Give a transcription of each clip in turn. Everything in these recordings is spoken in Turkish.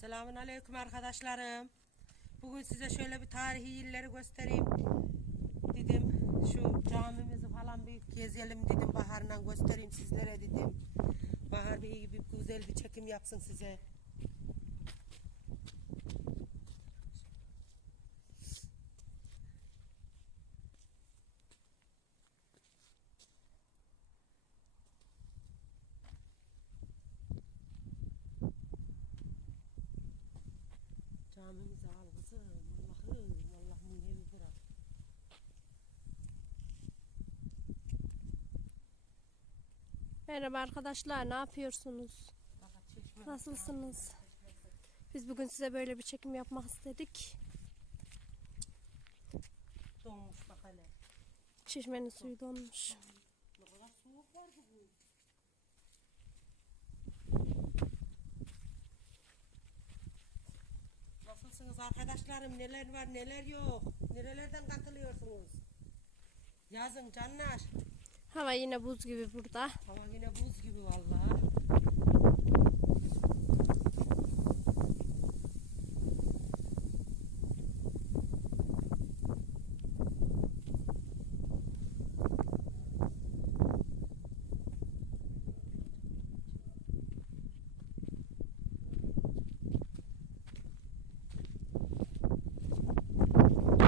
Selamun Aleyküm arkadaşlarım. Bugün size şöyle bir tarihi yerleri göstereyim. Dedim şu camimizi falan bir gezelim dedim. Baharla göstereyim sizlere dedim. Bahar bir iyi bir güzel bir çekim yapsın size. Camimizi al kızım. Allah'ım. Allah'ım evi bırak. Merhaba arkadaşlar, ne yapıyorsunuz? Nasılsınız? Biz bugün size böyle bir çekim yapmak istedik. donmuş bak hele. Çeşmenin suyu donmuş. Ne kadar soğuk var bugün. Nasılsınız arkadaşlarım? Neler var neler yok? Nerelerden katılıyorsunuz? Yazın canlar. Hava yine buz gibi burada. Hava yine buz gibi vallahi.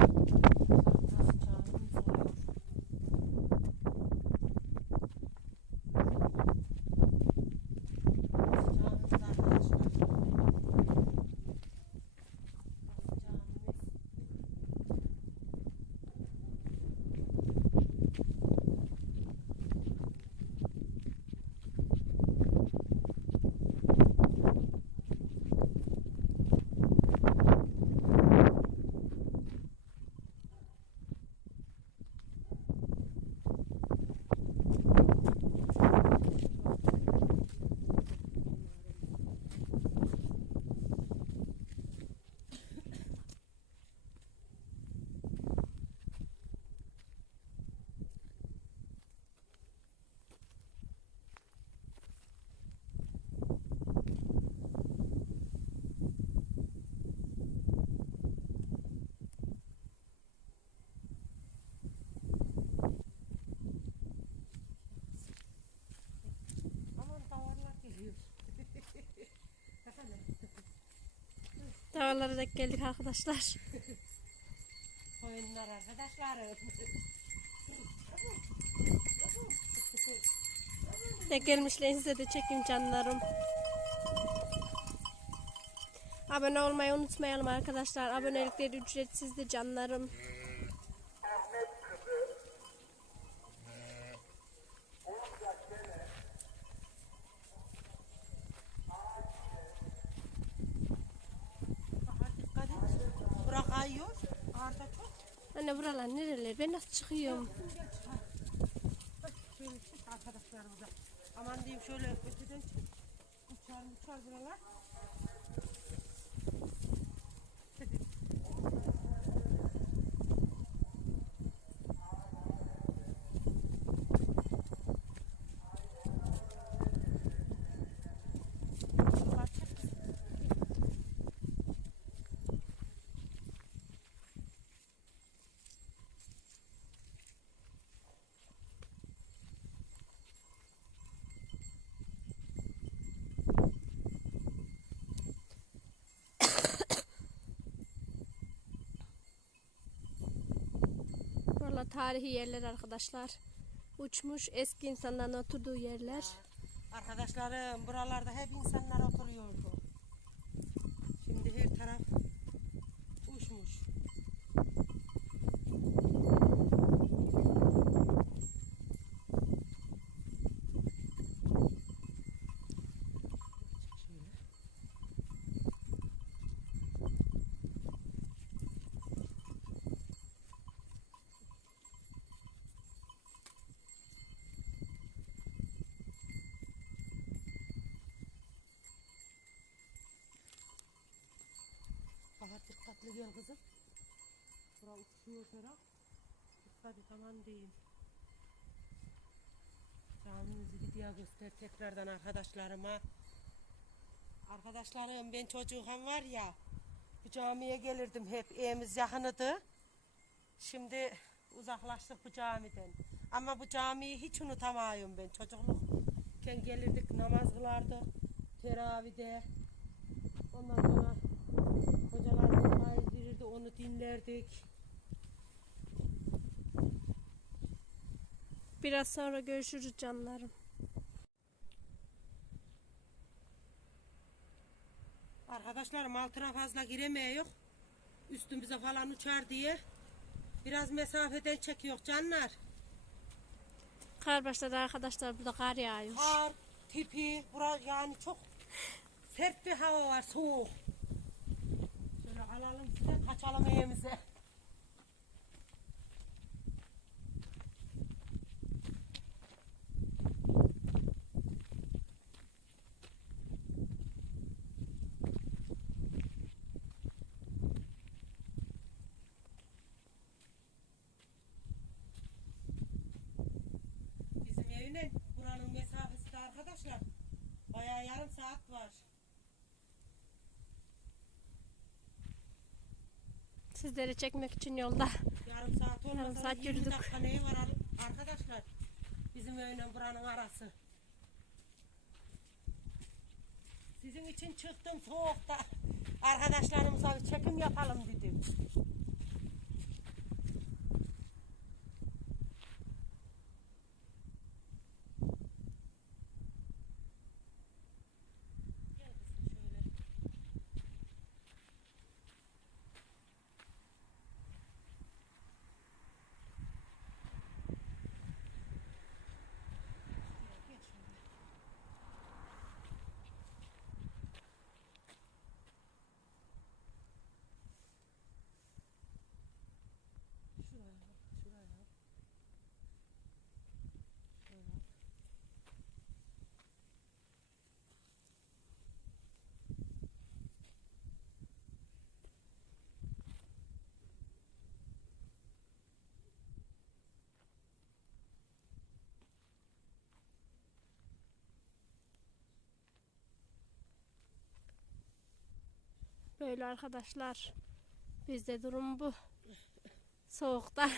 Burası camimiz oluyor. Camimiz arkadaşlar. Burası camimiz. Aman davarlar geliyor. Efendim? Dağlara da geldik arkadaşlar. Koyunlar arkadaşlarım. De gelmişler size de çekeyim canlarım. Abone olmayı unutmayalım arkadaşlar. Abonelikleri ücretsizdi canlarım. Bahar dikkat et. Bırak ayıyor. Arda çok. Anne buralar nereler? Ben nasıl çıkıyorum? Arkadaşlarımıza. Aman diyeyim şöyle öteden çık. Uçar uçar. Buralar Buralar tarihi yerler arkadaşlar. Uçmuş eski insanların oturduğu yerler. Arkadaşlarım buralarda hep insanlar oturuyordu. Şimdi her taraf uçmuş. Şöyle. Dikkatli gel kızım. Bura uçuyor Ferah. Dikkat et aman diyeyim. Camimizi diye göster tekrardan arkadaşlarıma. Arkadaşlarım ben çocuğum var ya bu camiye gelirdim hep evimiz yakınıdı. Şimdi uzaklaştık bu camiden. Ama bu camiyi hiç unutamıyorum ben. Çocuklukken gelirdik namaz kılardık. Teravide. Ondan sonra verirdi onu dinlerdik. Biraz sonra görüşürüz canlarım. Arkadaşlarım altına fazla giremiyor. Üstümüze falan uçar diye. Biraz mesafeden çekiyor canlar. Kar başladı arkadaşlar burada kar yağıyor. Kar, tipi, bura yani çok sert bir hava var, soğuk. Evimize. Bizim evine buranın mesafesi de arkadaşlar bayağı yarım saat var. Sizleri çekmek için yolda. Yarım saat olmasa Yarım saat 20 yürüdük. dakika neyi var ar- arkadaşlar? Bizim evle buranın arası. Sizin için çıktım soğukta. Arkadaşlarımıza bir çekim yapalım dedim. Gel kızım şöyle. Gel şöyle. Şuraya bak, şuraya bak. Şöyle bak. Böyle arkadaşlar. Bizde durum bu. Soğukta.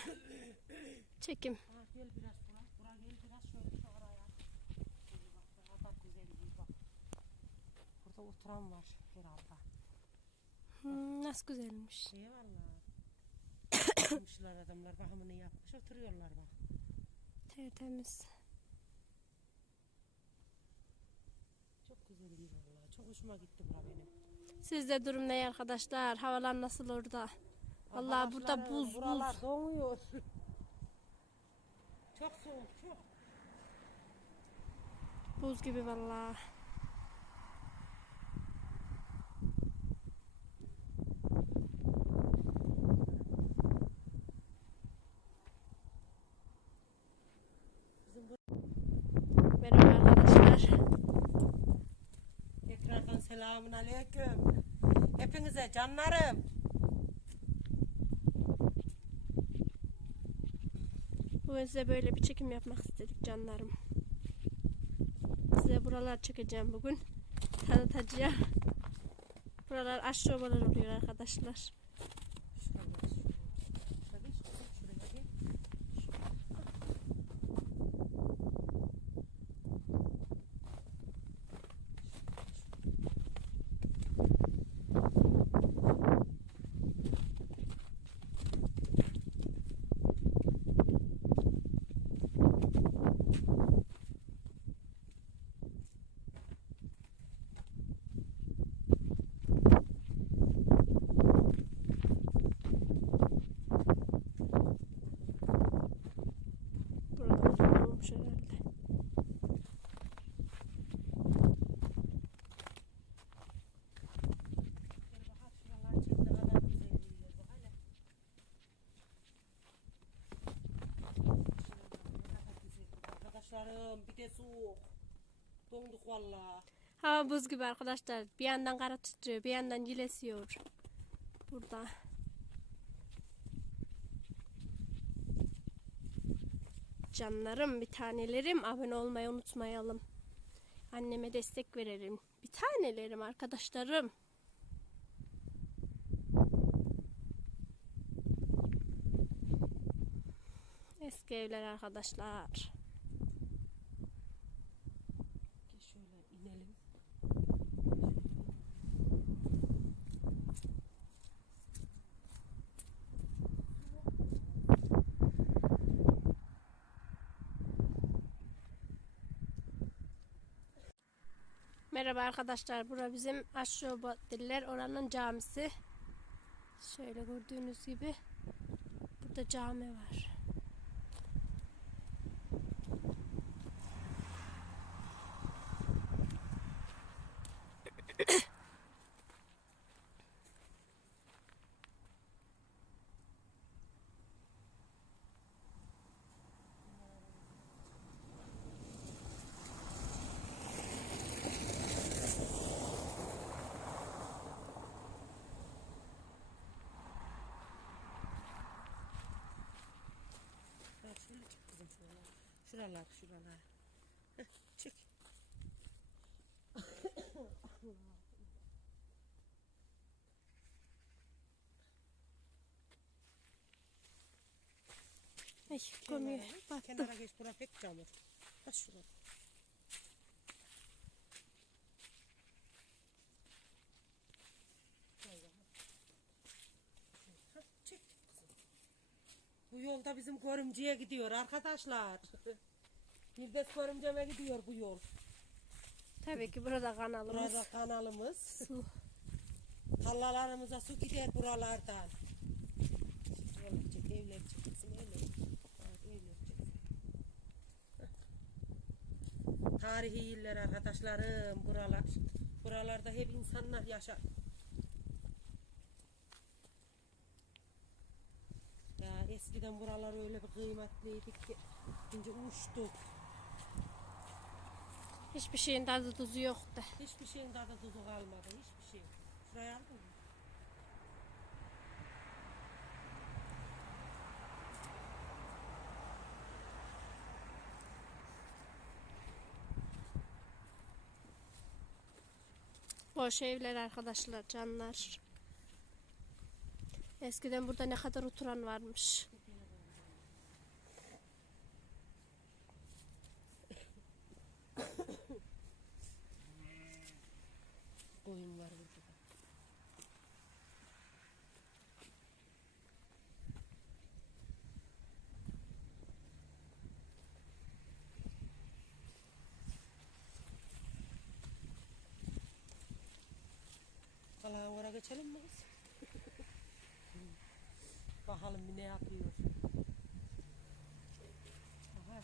Çekim. Ha, gel biraz bura. Bura gel biraz şöyle şu oraya. Şöyle bak, daha da güzel bir bak. Burada oturan var herhalde. Hmm, nasıl güzelmiş. Şey valla. Yapmışlar adamlar bakımını yapmış oturuyorlar bak. Tertemiz. Çok güzel bir valla. Çok hoşuma gitti bura benim. Sizde durum ne arkadaşlar? Havalar nasıl orada? Vallahi burada Arkadaşlarım, buz buralar buz. donuyor. çok soğuk çok. Buz gibi vallahi. Merhaba arkadaşlar. tekrardan selamun aleyküm. Hepinize canlarım. Bugün size böyle bir çekim yapmak istedik canlarım. Size buralar çekeceğim bugün. Tanıtacağım. Buralar aşrobalar oluyor arkadaşlar. Şuraya gel, şuraya gel, şuraya gel. Burada oturmamış herhalde. Gel bak, şuralar çek, ne kadar güzel yerler bak, hele. Şuraya bak, ne kadar güzel. Arkadaşlarım bir de soğuk. Donduk valla. Hava buz gibi arkadaşlar. Bir yandan kara titriyor, bir yandan yel esiyor. Burada. Canlarım, bir tanelerim abone olmayı unutmayalım. Anneme destek verelim. Bir tanelerim arkadaşlarım. Eski evler arkadaşlar. Gel şöyle inelim. Merhaba arkadaşlar. Bura bizim Aşşoba diller oranın camisi. Şöyle gördüğünüz gibi burada cami var. Ha, şöyle çık kızım şuralar. Şuralar şuralar. Heh, çık. Ay konuya Kenara, baktım. kenara geç bura pek çamur. Ha şurada. Bu yolda bizim görümceye gidiyor arkadaşlar. Yıldız görümceme gidiyor bu yol. Tabii ki burada kanalımız. Burada kanalımız. Su. Tarlalarımıza su gider buralardan. Evler çek kızım. Heh. Tarihi iller arkadaşlarım buralar. Buralarda hep insanlar yaşar. Ya eskiden buralar öyle bir kıymetliydi ki şimdi uçtuk. Hiçbir şeyin tadı tuzu yoktu. Hiçbir şeyin tadı tuzu kalmadı. Hiçbir şey. Şuraya aldın mı? Boş evler arkadaşlar canlar. Eskiden burada ne kadar oturan varmış. Koyun var burada. da. Kalan oraya geçelim mi kız? Bakalım bir ne yapıyor. Aha,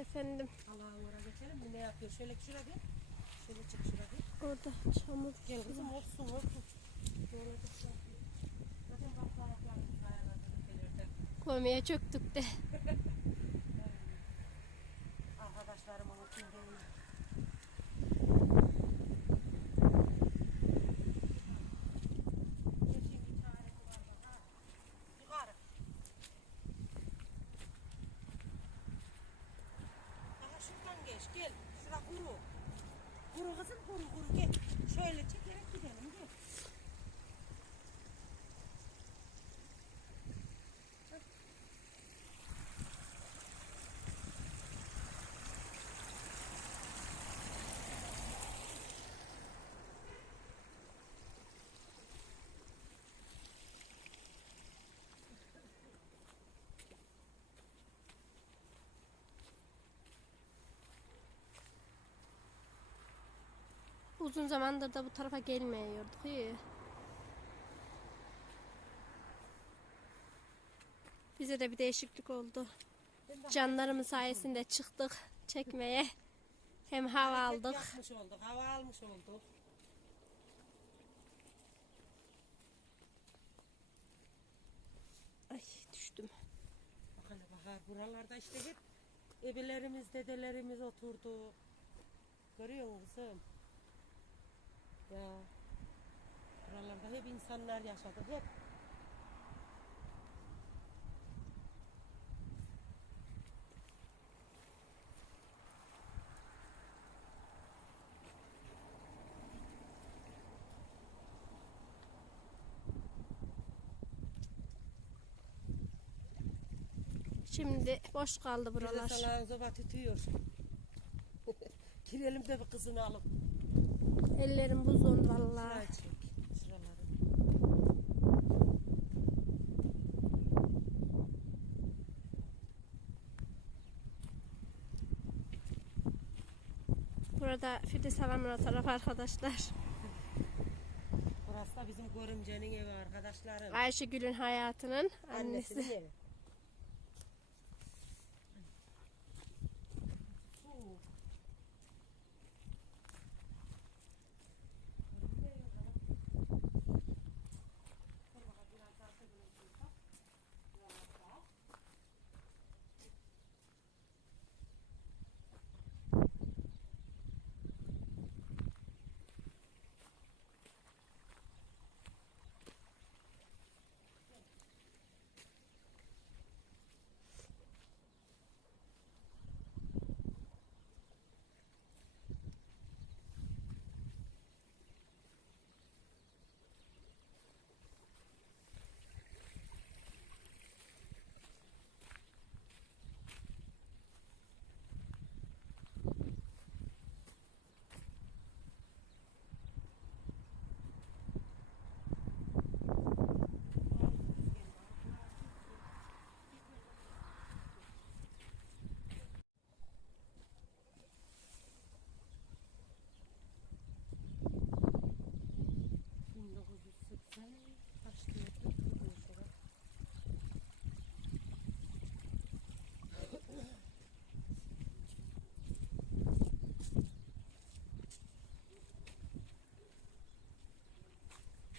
Efendim kalan oraya geçelim mi ne yapıyor? Şöyle şuraya gel. Şöyle çık şuraya gel. orada çamur. Gel kızım olsun olsun. Şuraya. Zaten bak ayaklarım ayaklarım belirdi. Koymaya çöktük de. kel shura quru quru qizim quru quru kel shoyli chi Uzun zamandır da bu tarafa gelmiyorduk. İyi. Bize de bir değişiklik oldu. Canlarımın sayesinde çıktık çekmeye. Hem hava aldık. Yapmış olduk, hava almış olduk. Ay düştüm. Bak hele bahar buralarda işte hep ebelerimiz, dedelerimiz oturdu. Görüyor musun? Ya. Buralarda hep insanlar yaşadı. Hep. Şimdi boş kaldı buralar. Kırısalar zoba tütüyor. Girelim de bir kızını alıp. Ellerim buz. Şuraları. Burada Halam'ın o tarafı arkadaşlar. Burası da bizim görümcenin evi arkadaşlarım. Ayşegül'ün hayatının Annesinin annesi. evi.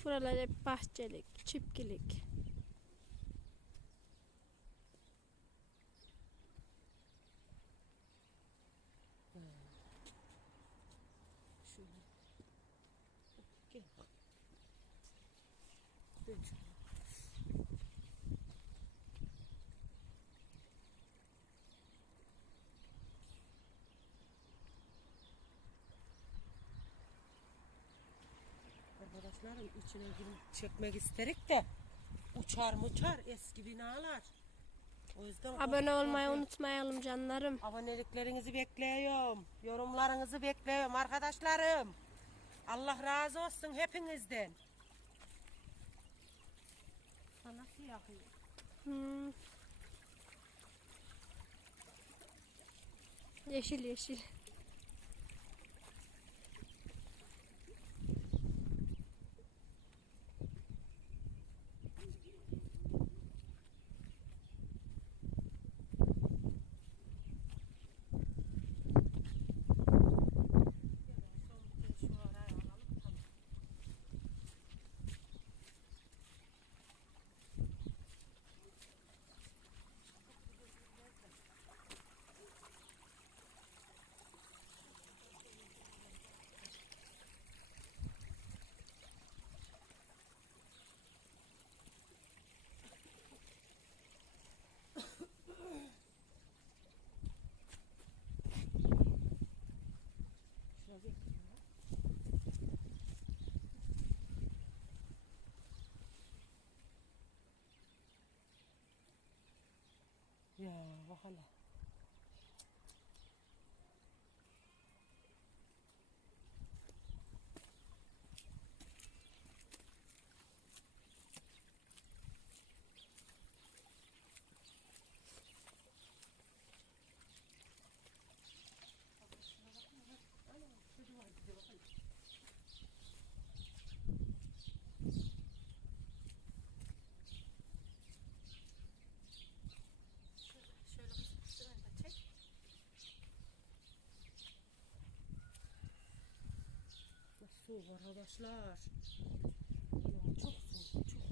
Buralar hep bahçelik, çiftkilik. Şöyle. Gel. Dön şöyle. Arkadaşlarım içine girip çekmek isterik de uçar mıçar eski binalar. O yüzden Abone olmayı unutmayalım canlarım. Aboneliklerinizi bekliyorum. Yorumlarınızı bekliyorum arkadaşlarım. Allah razı olsun hepinizden. Ha, Nasıl yakıyor? Hmm. Yeşil yeşil. Şu araya alalım. Tamam. Şuraya bir- Ya bak hele. Soğuk arkadaşlar. Ya çok soğuk, çok.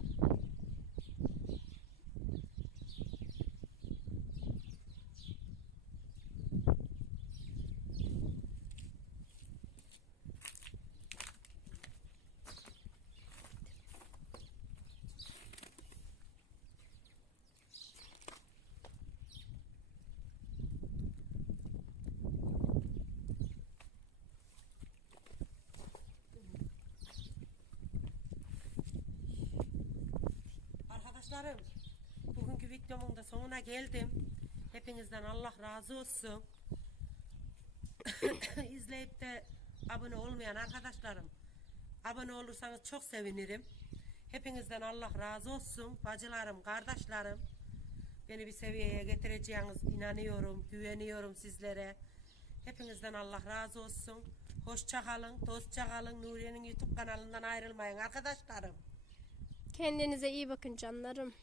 Arkadaşlarım bugünkü videomun da sonuna geldim. Hepinizden Allah razı olsun. İzleyip de abone olmayan arkadaşlarım, abone olursanız çok sevinirim. Hepinizden Allah razı olsun. Bacılarım, kardeşlerim. Beni bir seviyeye getireceğiniz inanıyorum, güveniyorum sizlere. Hepinizden Allah razı olsun. Hoşça kalın, dostça kalın. Nuriye'nin YouTube kanalından ayrılmayın arkadaşlarım. Kendinize iyi bakın canlarım.